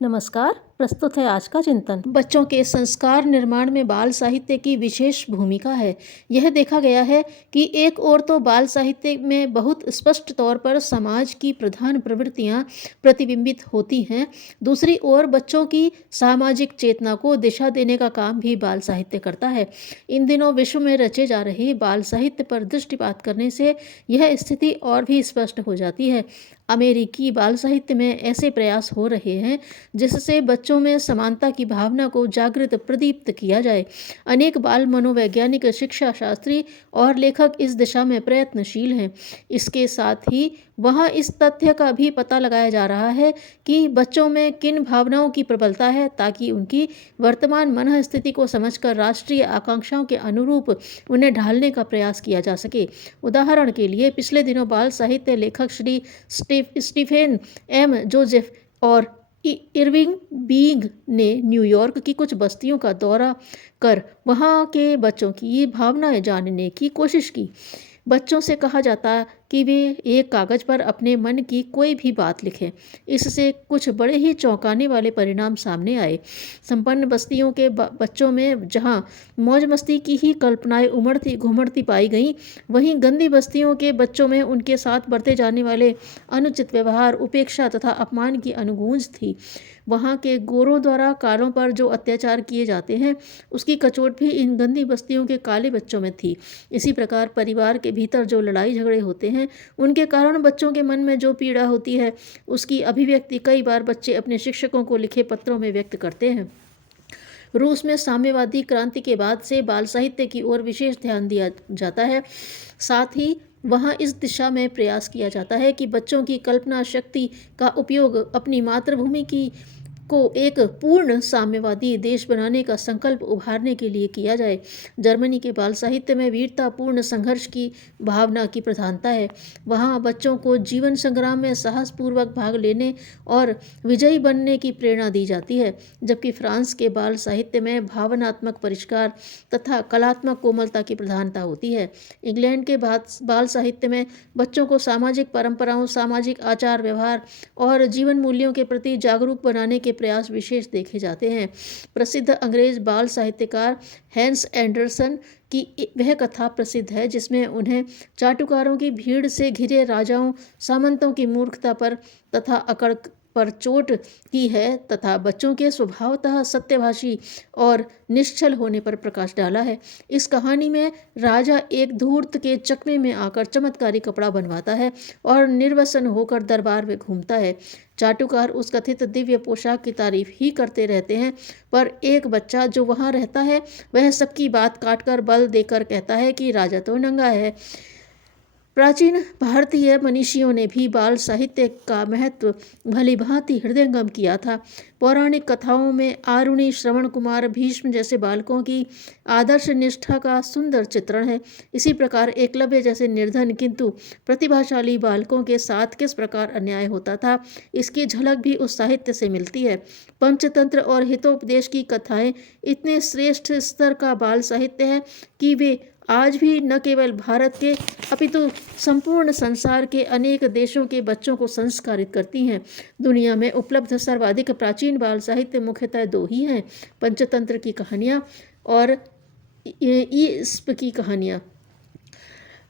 नमस्कार। प्रस्तुत है आज का चिंतन। बच्चों के संस्कार निर्माण में बाल साहित्य की विशेष भूमिका है। यह देखा गया है कि एक ओर तो बाल साहित्य में बहुत स्पष्ट तौर पर समाज की प्रधान प्रवृत्तियां प्रतिबिंबित होती हैं, दूसरी ओर बच्चों की सामाजिक चेतना को दिशा देने का काम भी बाल साहित्य करता है। इन दिनों विश्व में रचे जा रहे बाल साहित्य पर दृष्टिपात करने से यह स्थिति और भी स्पष्ट हो जाती है। अमेरिकी बाल साहित्य में ऐसे प्रयास हो रहे हैं जिससे बच्चों में समानता की भावना को जागृत प्रदीप्त किया जाए। अनेक बाल मनोवैज्ञानिक, शिक्षा शास्त्री और लेखक इस दिशा में प्रयत्नशील हैं। इसके साथ ही वहाँ इस तथ्य का भी पता लगाया जा रहा है कि बच्चों में किन भावनाओं की प्रबलता है, ताकि उनकी वर्तमान मन स्थिति को समझकर राष्ट्रीय आकांक्षाओं के अनुरूप उन्हें ढालने का प्रयास किया जा सके। उदाहरण के लिए पिछले दिनों बाल साहित्य लेखक श्री स्टीफेन एम जोसेफ और इरविंग बीग ने न्यूयॉर्क की कुछ बस्तियों का दौरा कर वहाँ के बच्चों की भावनाएं जानने की कोशिश की। बच्चों से कहा जाता कि वे एक कागज़ पर अपने मन की कोई भी बात लिखें। इससे कुछ बड़े ही चौंकाने वाले परिणाम सामने आए। संपन्न बस्तियों के बच्चों में जहाँ मौज मस्ती की ही कल्पनाएं उमड़ती घुमड़ती पाई गईं, वहीं गंदी बस्तियों के बच्चों में उनके साथ बरते जाने वाले अनुचित व्यवहार, उपेक्षा तथा अपमान की अनुगूंज थी। वहाँ के गोरों द्वारा कालों पर जो अत्याचार किए जाते हैं, उसकी कचोट भी इन गंदी बस्तियों के काले बच्चों में थी। इसी प्रकार परिवार के भीतर जो लड़ाई झगड़े होते हैं, उनके कारण बच्चों के मन में जो पीड़ा होती है, उसकी अभिव्यक्ति कई बार बच्चे अपने शिक्षकों को लिखे पत्रों में व्यक्त करते हैं। रूस में साम्यवादी क्रांति के बाद से बाल साहित्य की ओर विशेष ध्यान दिया जाता है। साथ ही वहाँ इस दिशा में प्रयास किया जाता है कि बच्चों की कल्पना शक्ति का उपयोग अपनी मातृभूमि की को एक पूर्ण साम्यवादी देश बनाने का संकल्प उभारने के लिए किया जाए। जर्मनी के बाल साहित्य में वीरतापूर्ण संघर्ष की भावना की प्रधानता है। वहाँ बच्चों को जीवन संग्राम में साहसपूर्वक भाग लेने और विजयी बनने की प्रेरणा दी जाती है, जबकि फ्रांस के बाल साहित्य में भावनात्मक परिष्कार तथा कलात्मक कोमलता की प्रधानता होती है। इंग्लैंड के बाल साहित्य में बच्चों को सामाजिक परंपराओं, सामाजिक आचार व्यवहार और जीवन मूल्यों के प्रति जागरूक बनाने के प्रयास विशेष देखे जाते हैं। प्रसिद्ध अंग्रेज बाल साहित्यकार हैंस एंडरसन की वह कथा प्रसिद्ध है जिसमें उन्हें चाटुकारों की भीड़ से घिरे राजाओं, सामंतों की मूर्खता पर तथा अकड़ पर चोट की है तथा बच्चों के स्वभावतः सत्यभाषी और निश्चल होने पर प्रकाश डाला है। इस कहानी में राजा एक धूर्त के चकमे में आकर चमत्कारी कपड़ा बनवाता है और निर्वसन होकर दरबार में घूमता है। चाटुकार उस कथित दिव्य पोशाक की तारीफ ही करते रहते हैं, पर एक बच्चा जो वहाँ रहता है वह सबकी बात काटकर बल देकर कहता है कि राजा तो नंगा है। प्राचीन भारतीय मनीषियों ने भी बाल साहित्य का महत्व भलीभांति हृदयंगम किया था। पौराणिक कथाओं में आरुणि, श्रवण कुमार, भीष्म जैसे बालकों की आदर्श निष्ठा का सुंदर चित्रण है। इसी प्रकार एकलव्य जैसे निर्धन किंतु प्रतिभाशाली बालकों के साथ किस प्रकार अन्याय होता था, इसकी झलक भी उस साहित्य से मिलती है। पंचतंत्र और हितोपदेश की कथाएं इतने श्रेष्ठ स्तर का बाल साहित्य है कि वे आज भी न केवल भारत के अपितु संपूर्ण संसार के अनेक देशों के बच्चों को संस्कारित करती हैं। दुनिया में उपलब्ध सर्वाधिक प्राचीन बाल साहित्य मुख्यतः दो ही हैं, पंचतंत्र की कहानियाँ और ईस्प की कहानियाँ।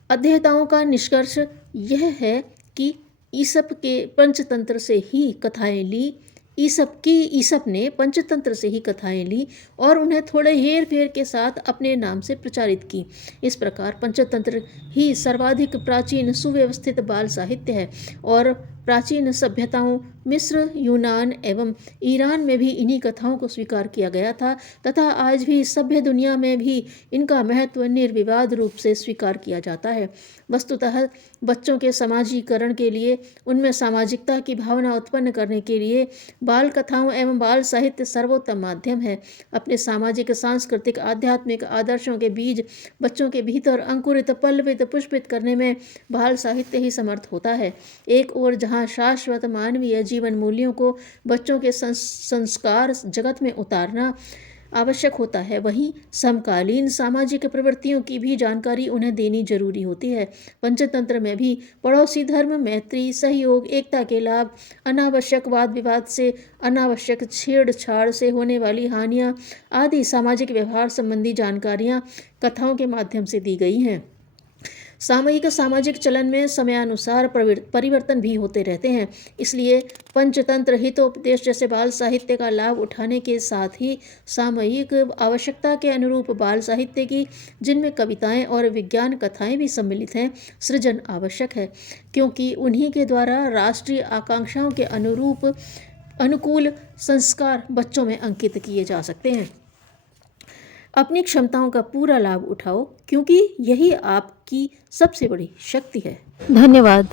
अध्येताओं का निष्कर्ष यह है कि ईसप के पंचतंत्र से ही कथाएं ली, ईसप ने पंचतंत्र से ही कथाएं ली और उन्हें थोड़े हेर फेर के साथ अपने नाम से प्रचारित की। इस प्रकार पंचतंत्र ही सर्वाधिक प्राचीन सुव्यवस्थित बाल साहित्य है और प्राचीन सभ्यताओं मिस्र, यूनान एवं ईरान में भी इन्हीं कथाओं को स्वीकार किया गया था तथा आज भी सभ्य दुनिया में भी इनका महत्व निर्विवाद रूप से स्वीकार किया जाता है। वस्तुतः बच्चों के समाजीकरण के लिए, उनमें सामाजिकता की भावना उत्पन्न करने के लिए बाल कथाओं एवं बाल साहित्य सर्वोत्तम माध्यम है। अपने सामाजिक, सांस्कृतिक, आध्यात्मिक आदर्शों के बीज बच्चों के भीतर अंकुरित, पल्लवित, पुष्पित करने में बाल साहित्य ही समर्थ होता है। एक ओर जहाँ शाश्वत मानवीय जीवन मूल्यों को बच्चों के संस्कार जगत में उतारना आवश्यक होता है, वहीं समकालीन सामाजिक प्रवृत्तियों की भी जानकारी उन्हें देनी जरूरी होती है। पंचतंत्र में भी पड़ोसी धर्म, मैत्री, सहयोग, एकता के लाभ, अनावश्यक वाद विवाद से, अनावश्यक छेड़छाड़ से होने वाली हानियां आदि सामाजिक व्यवहार संबंधी जानकारियां कथाओं के माध्यम से दी गई हैं। सामयिक सामाजिक चलन में समयानुसार परिवर्तन भी होते रहते हैं, इसलिए पंचतंत्र, हितोपदेश जैसे बाल साहित्य का लाभ उठाने के साथ ही सामयिक आवश्यकता के अनुरूप बाल साहित्य की, जिनमें कविताएं और विज्ञान कथाएं भी सम्मिलित हैं, सृजन आवश्यक है, क्योंकि उन्हीं के द्वारा राष्ट्रीय आकांक्षाओं के अनुकूल संस्कार बच्चों में अंकित किए जा सकते हैं। अपनी क्षमताओं का पूरा लाभ उठाओ, क्योंकि यही आपकी सबसे बड़ी शक्ति है। धन्यवाद।